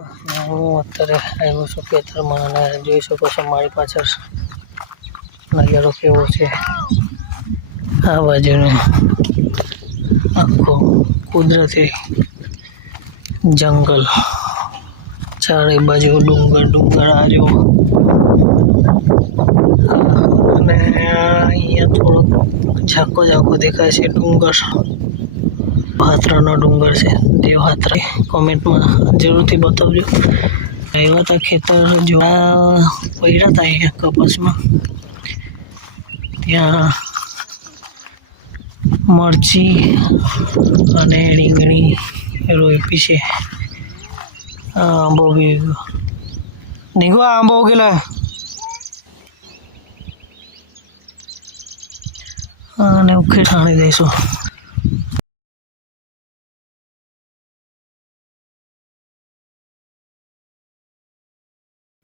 હું અત્યારે આવ્યો છું ખેતરમાં અને જોઈ શકો છો મારી પાછળ નજારો કેવો છે। આ બાજુનું આખું કુદરતી જંગલ, ચારે બાજુ ડુંગર ડુંગર આ જો, અને અહીંયા થોડોક ઝાંકો ઝાંકો દેખાય છે ડુંગર, ભાત્રાનો ડુંગર છે। દેવહાત્રા કોમેન્ટમાં જરૂરથી બતાવજો। આવ્યા હતા ખેતર જોવા પડ્યા હતા અહીંયા કપાસમાં, ત્યાં મરચી અને રીંગણી રોપી છે। આંબો બી નીકળો, આંબો ઉગેલા અને ઉખે ઠાણી દઈશું।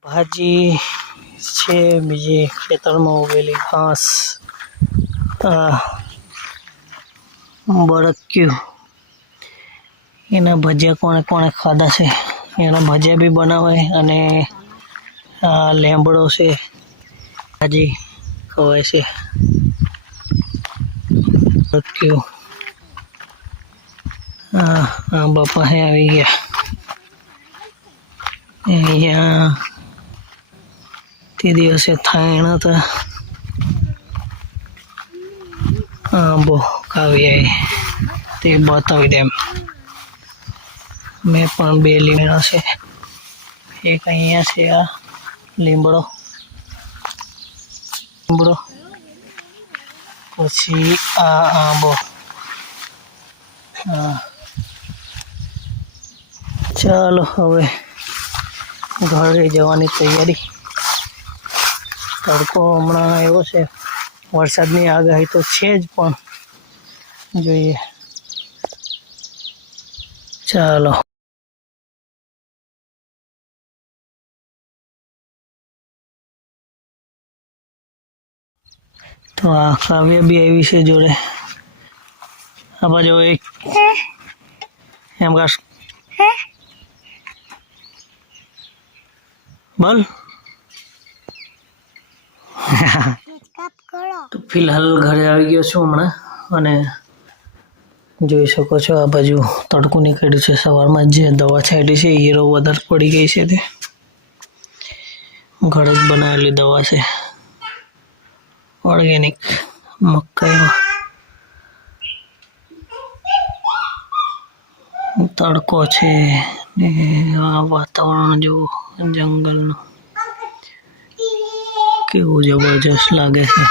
ભાજી છે, બીજી ખેતરમાં ઉગેલી ઘાસ, બળક્યું એના ભજીયા કોણે કોણે ખાધા છે એના ભજીયા બી બનાવાય, અને આ લેમડો છે ભાજી ખવાય છે। બળક્યું આ બાપા હે આવી ગયા। અહીંયા તે દિવસે થાયણા હતા, આંબો કાવ્યા તે બતાવી દેમ। મેં પણ 2 લીમડા છે, એક અહીંયા છે આ લીમડો, પછી આ આંબો। ચાલો હવે ઘરે જવાની તૈયારી। તડકો હમણાં આવ્યો છે, વરસાદની આગાહી તો છે જ, પણ જોઈએ। ચાલો તો આ કાવ્ય બી આવી છે જોડે। આ બાજુ એક એમ કાશ બોલ। તો ફિલહાલ ઘરે આવી ગયો છું હમણાં, અને જોઈ શકો છો આ બાજુ તડકો નીકળ્યું છે। સવારમાં જે દવા છાંટી છે હીરો વધારે પડી ગઈ છે, તે ઘરે જ બનાવેલી દવા છે ઓર્ગેનિક મકાઈમાં। તડકો છે ને આ વાતાવરણ જો જંગલનું કેવું જબરજસ્ત લાગે છે।